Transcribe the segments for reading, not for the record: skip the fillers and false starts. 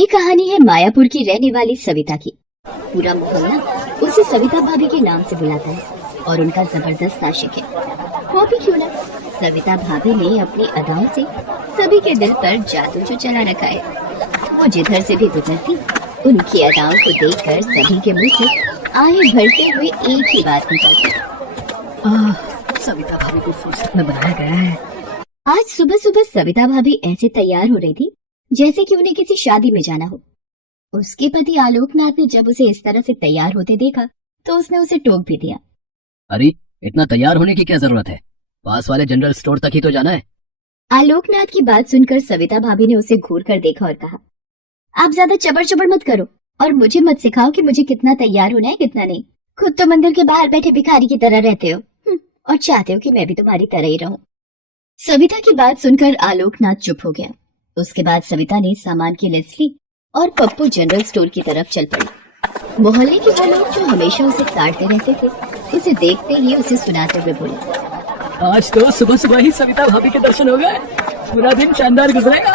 ये कहानी है मायापुर की रहने वाली सविता की। पूरा मोहल्ला उसे सविता भाभी के नाम से बुलाता है और उनका जबरदस्त आशिक है। वो भी क्यों ना, सविता भाभी ने अपनी अदाओं से सभी के दिल पर जादू जो चला रखा है। वो जिधर से भी गुजरती, उनकी अदाओं को देखकर सभी के मुंह से आहें भरते हुए एक ही बात निकलती, सविता भाभी को फुर्सत में बनाया गया है। आज सुबह सुबह सविता भाभी ऐसे तैयार हो रही थी जैसे कि उन्हें किसी शादी में जाना हो। उसके पति आलोकनाथ ने जब उसे इस तरह से तैयार होते देखा तो उसने उसे टोक भी दिया। अरे इतना तैयार होने की क्या जरूरत है, पास वाले जनरल स्टोर तक ही तो जाना है। आलोकनाथ की बात सुनकर सविता भाभी ने उसे घूर कर देखा और कहा, आप ज्यादा चबर चबर मत करो और मुझे मत सिखाओ कि मुझे कितना तैयार होना है कितना नहीं। खुद तो मंदिर के बाहर बैठे भिखारी की तरह रहते हो और चाहते हो कि मैं भी तुम्हारी तरह ही रहूं। सविता की बात सुनकर आलोकनाथ चुप हो गया। उसके बाद सविता ने सामान की लिस्ट ली और पप्पू जनरल स्टोर की तरफ चल पड़ी। मोहल्ले के वो लोग जो हमेशा उसे ताड़ते रहते थे, उसे देखते ही उसे सुनाते हुए बोले, आज तो सुबह सुबह ही सविता भाभी के दर्शन हो गए, पूरा दिन शानदार गुजरेगा।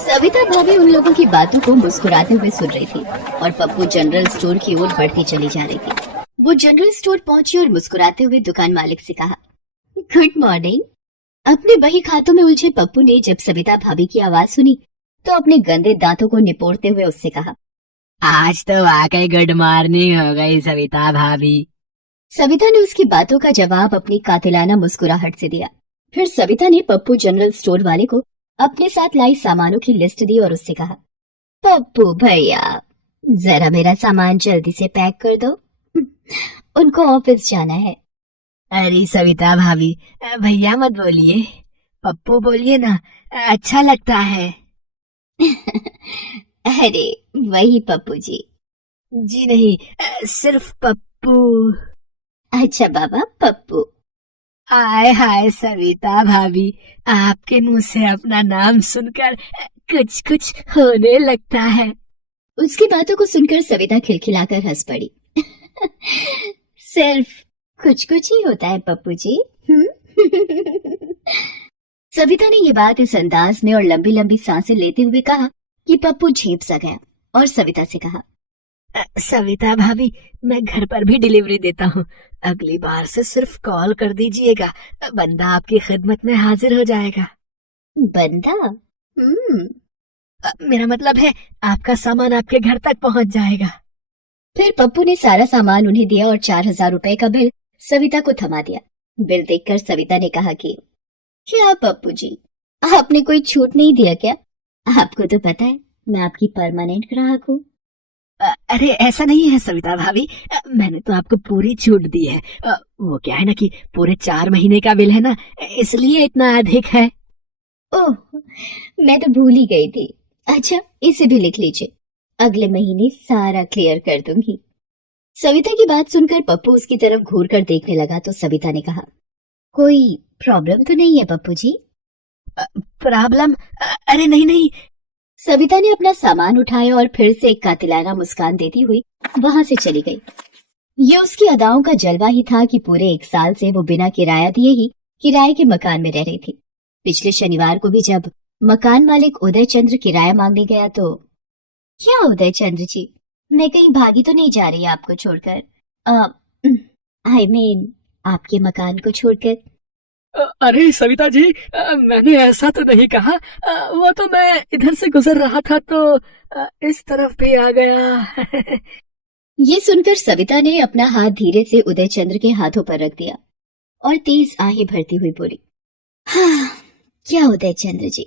सविता भाभी उन लोगों की बातों को मुस्कुराते हुए सुन रही थी और पप्पू जनरल स्टोर की ओर बढ़ती चली जा रही थी। वो जनरल स्टोर पहुंची और मुस्कुराते हुए दुकान मालिक से कहा, गुड मॉर्निंग। अपने बही खातों में उलझे पप्पू ने जब सविता भाभी की आवाज सुनी तो अपने गंदे दांतों को निपोड़ते हुए उससे कहा, आज तो वाकई गुड मॉर्निंग हो गई सविता भाभी। सविता ने उसकी बातों का जवाब अपनी कातिलाना मुस्कुराहट से दिया। फिर सविता ने पप्पू जनरल स्टोर वाले को अपने साथ लाई सामानों की लिस्ट दी और उससे कहा, पप्पू भैया जरा मेरा सामान जल्दी से पैक कर दो, उनको ऑफिस जाना है। अरे सविता भाभी भैया मत बोलिए, पप्पू बोलिए ना, अच्छा लगता है। अरे वही पप्पू जी। जी नहीं, सिर्फ पप्पू। अच्छा बाबा पप्पू। हाय हाय सविता भाभी, आपके मुंह से अपना नाम सुनकर कुछ कुछ होने लगता है। उसकी बातों को सुनकर सविता खिलखिलाकर हंस पड़ी। सिर्फ कुछ कुछ ही होता है पप्पू जी। सविता ने ये बात इस अंदाज में और लंबी लंबी सांसें लेते हुए कहा कि पप्पू झेप सा गया और सविता से कहा, सविता भाभी मैं घर पर भी डिलीवरी देता हूँ, अगली बार से सिर्फ कॉल कर दीजिएगा, बंदा आपकी खिदमत में हाजिर हो जाएगा। बंदा? मेरा मतलब है आपका सामान आपके घर तक पहुँच जाएगा। फिर पप्पू ने सारा सामान उन्हें दिया और 4000 रुपए का बिल सविता को थमा दिया। बिल देखकर सविता ने कहा कि क्या पप्पू जी, आपने कोई छूट नहीं दिया क्या? आपको तो पता है मैं आपकी परमानेंट ग्राहक हूँ। अरे ऐसा नहीं है सविता भाभी, मैंने तो आपको पूरी छूट दी है। वो क्या है ना कि पूरे 4 महीने का बिल है ना, इसलिए इतना अधिक है। ओह, मैं तो भूल ही गई थी। अच्छा इसे भी लिख लीजिए, अगले महीने सारा क्लियर कर दूंगी। सविता की बात सुनकर पप्पू उसकी तरफ घूर कर देखने लगा तो सविता ने कहा, कोई प्रॉब्लम तो नहीं है पप्पू जी? प्रॉब्लम? अरे नहीं नहीं। सविता ने अपना सामान उठाया और फिर से एक कातिलाना मुस्कान देती हुई वहां से चली गई। ये उसकी अदाओं का जलवा ही था कि पूरे 1 साल से वो बिना किराया दिए ही किराए के मकान में रह रही थी। पिछले शनिवार को भी जब मकान मालिक उदय चंद्र किराया मांगने गया तो, क्या उदय चंद्र जी, मैं कहीं भागी तो नहीं जा रही आपको छोड़कर? आई मीन आपके मकान को छोड़कर। अरे सविता जी, मैंने ऐसा तो नहीं कहा, वो तो मैं इधर से गुजर रहा था तो इस तरफ भी आ गया। ये सुनकर सविता ने अपना हाथ धीरे से उदय चंद्र के हाथों पर रख दिया और तेज आहें भरती हुई बोली, हाँ क्या उदय चंद्र जी,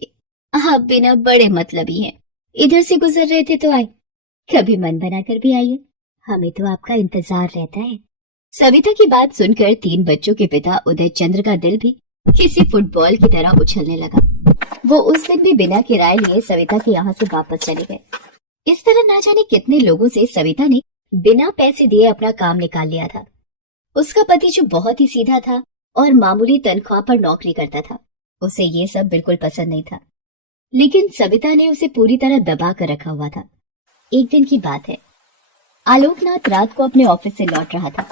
आप बिना बड़े मतलबी हैं, इधर से गुजर रहे थे तो आए, कभी मन बनाकर भी आइए, हमें तो आपका इंतजार रहता है। सविता की बात सुनकर 3 बच्चों के पिता उदय चंद्र का दिल भी किसी फुटबॉल की तरह उछलने लगा। वो उस दिन भी बिना किराए लिए सविता के यहाँ से वापस चले गए। इस तरह ना जाने कितने लोगों से सविता ने बिना पैसे दिए अपना काम निकाल लिया था। उसका पति जो बहुत ही सीधा था और मामूली तनख्वाह पर नौकरी करता था, उसे ये सब बिल्कुल पसंद नहीं था, लेकिन सविता ने उसे पूरी तरह दबा कर रखा हुआ था। एक दिन की बात है, आलोकनाथ रात को अपने ऑफिस से लौट रहा था